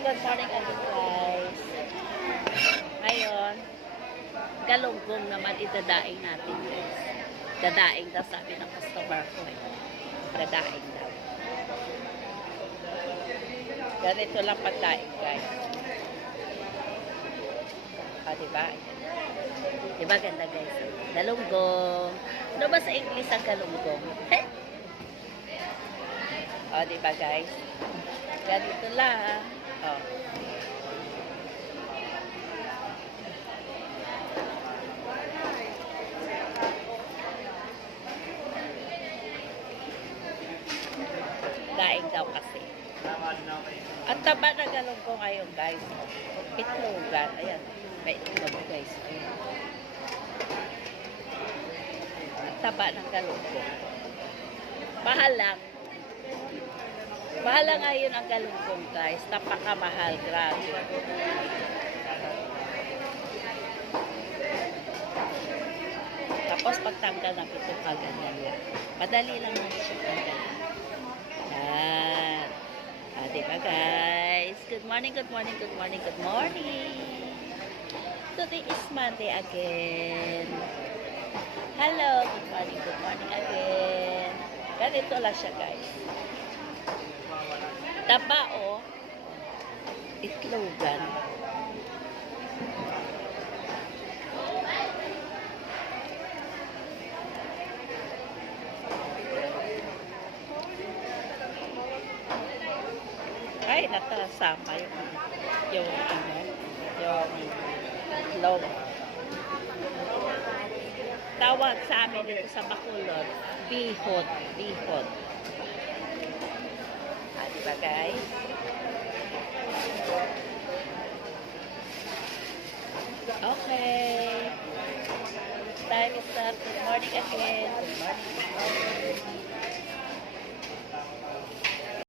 good morning again guys. Ngayon, galunggong naman idadaing natin guys. Dadaing daw sabi ng customer ko eh. Dadaing daw. Ganito lang pagdaing guys. Diba? Diba ganda guys? Galunggong. Ano ba sa English ang galunggong? Diba guys? Ganito lang. Daing daw kasi. Ang taba na galunggong ngayon guys. Itlogan. Ayan. May itlog guys. Ayan. Ang taba ng galunggong. Mahal lang. Mahal lang ngayon ang galunggong guys. Napakamahal. Grabe. Tapos pagtanggal ng ito kaganyan lang. Madali lang na ito tanggal. Yan. Diba guys? Good morning, good morning, good morning, good morning. Today is Monday again. Hello, good morning again. Ganito lang siya guys. Taba o itlogan. Ay, nakasama yung itlog. Tawag sa amin dito sa Bacolod, bihot. Diba guys? Okay. Time is up. Good morning again. Good morning.